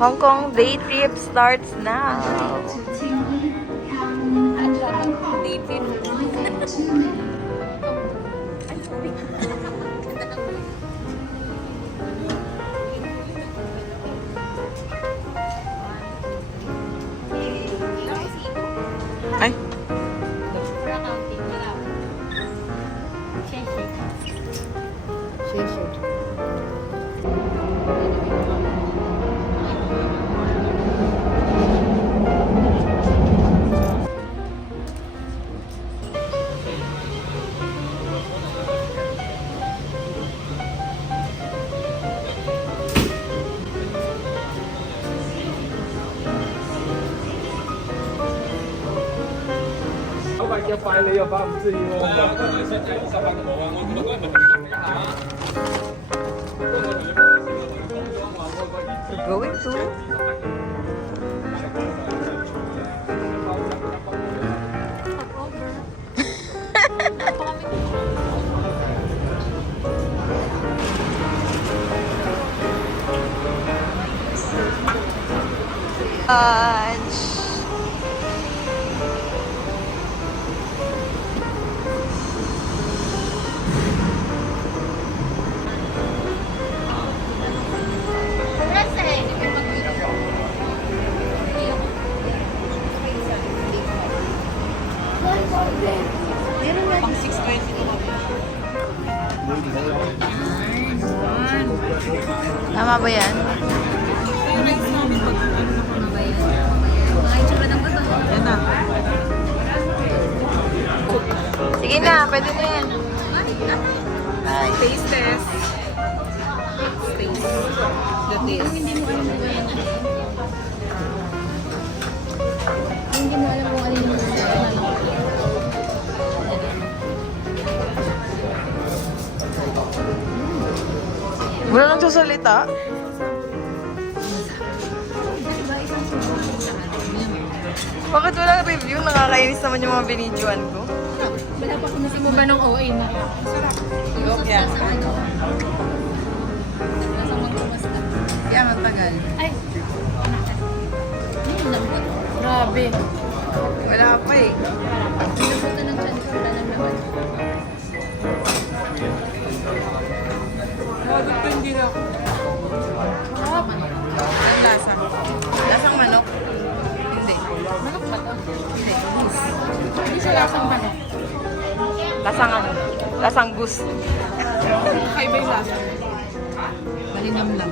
Hong Kong day trip starts now. Day trip. Ay. We're going to lunch. Pang 620 to kami. Tama ba yan? Yung rice namin pag ano ba yan? Ay, tsura ng bato. Yan na. Sige na, pwede na yan. Ay, taste test. Taste. The taste. Hindi mo alam kung yan. Hindi mo alam kung ano yung Wala nang sasalita. Bakit wala review? Nakakainis naman yung mga binidyoan ko. Wala pa kung mo ba ng OA na? Look yan. Nasa mga kumasta. Kaya matagal. Ay! Ay, lambot. Grabe. Wala pa eh. Lambot na ng chance ko. Wala nang naman. Hindi na. Ang lasa. Lasang manok. Hindi. Manok ba to? Hindi. Hindi siya lasang manok. Lasang ano? Lasang goose. Kakaiba yung lasa. Malinam lang.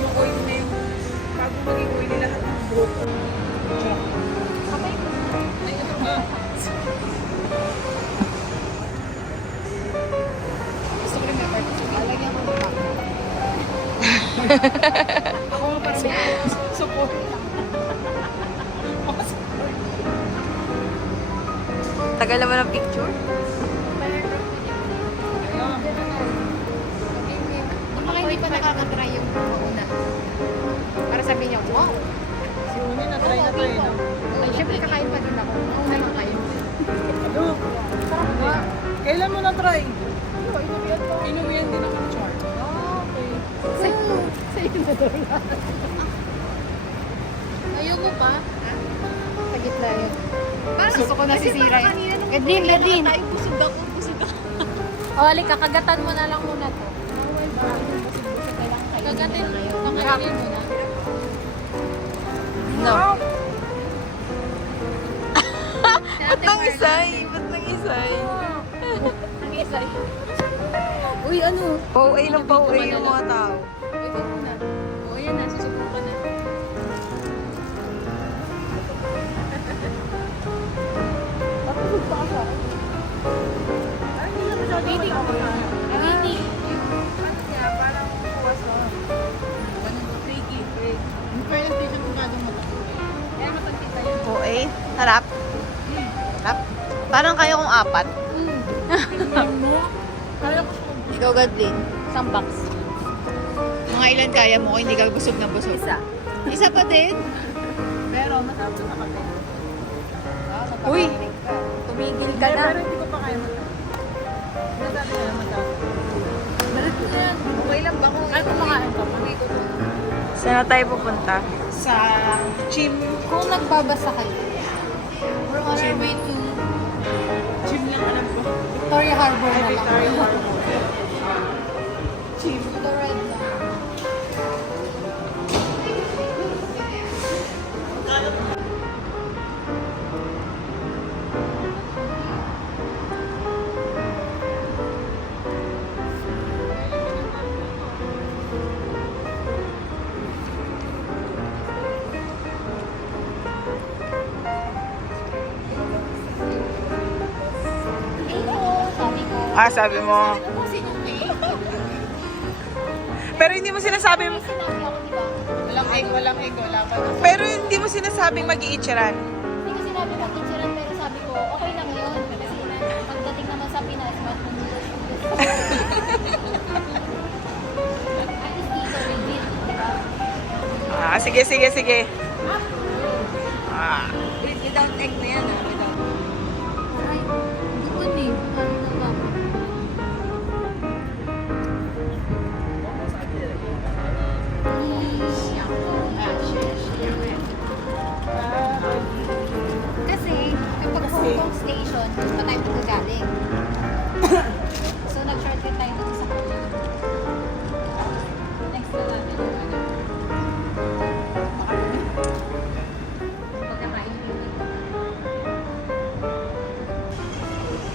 Yung oil na yung bago maging oil lahat ng buhok. Ay, ito ba? Gusto ko rin may part. Alagyan ko ba? Ako nga parang support. Tagal naman ang picture. Ang mga hindi pa nakakatry yung mauna. Para sabihin niya, wow! Si Uni na-try na to eh, no? Ay, syempre kakain pa din ako. Mauna lang kayo. Ano? Kailan mo na-try? Inuwian din ako ng char. Sa'yo na daw lang. Ayaw mo pa? Sa gitna yun. Gusto ko nasisira yun. Edlin, Edlin. Busog ako. O, halika, kagatan mo na lang muna to. Kagatin, kakainin mo na. No. Ba't nang isay? Ba't nang isay? Nag-isay. Uy, ano? Pauwi ng pauwi yung mga tao. Uy, wag mo na. O, yan na, susubukan na. Waiting. Waiting. Pauwi? Harap? Harap? Parang kayo kong apat. Kaya ko Ikaw, Gadlin. isang box. Mga ilan kaya mo kung hindi ka busog na busog? Isa. Isa pa din? Pero masarap na kape. Uy, tumigil ka na. Pero hindi ko pa kaya masarap. Nasabi na masarap. Balat ko yan. Okay lang ba kung Ano kumakain ka pa? Saan na tayo pupunta? Sa gym. Kung nagbabasa kayo, we're on our way to Gym lang alam ko. Victoria Harbor na lang. Victoria Harbor. Gym. The red lang. Sabi ko. Sabi mo. Pero hindi mo sinasabi, Sinabi ako, di ba? Walang egg, wala pa. pero hindi mo sinasabing mag-iitsiran. Hindi ko sinabi mag-insurance, pero sabi ko, okay lang yun. Kasi pagdating naman sa Pinas, mas at least dito, legit, di ba? Sige, sige, sige. Without egg na yan without. Ay, hindi ko din. Ano na ba? Kasi, kapag Hong Kong station, doon pa tayo magagaling. So, nag-shortcut tayo dito sa Kong. Next na natin yung ano. Pagkakain dito.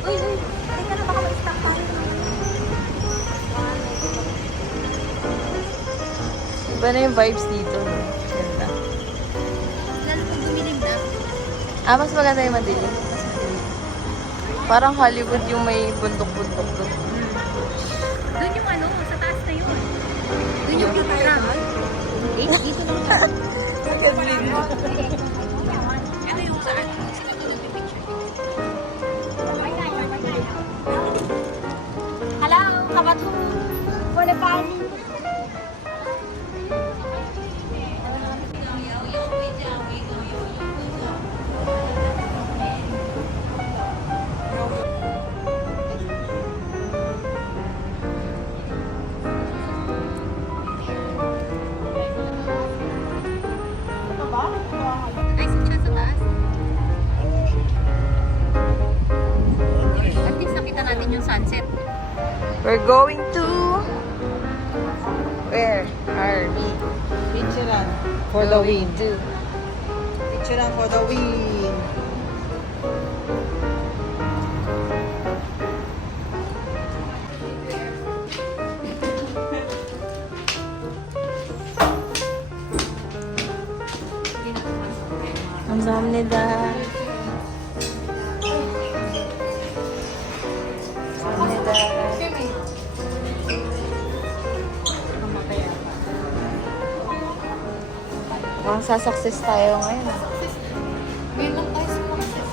Uy! Teka na, baka mag-stop tayo. Iba na yung vibes dito. Ganda. Lalo pag dumilim na. Mas maganda yung madilim. Mas madilim. Parang Hollywood yung may bundok-bundok doon. Doon yung ano, sa taas na yun. Doon yung picture. Dito lang. Ano yung saan? Sino to nagpipicture? Hello, kabatu. Wala pa. Ay, siya sa taas. At least nakita natin yung sunset. We're going to... Where are we? Picturean. For the win. To. Picturean for the win. 감사합니다. Mukhang sasuccess tayo ngayon. Ngayon lang tayo sa process.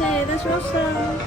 네, that's awesome.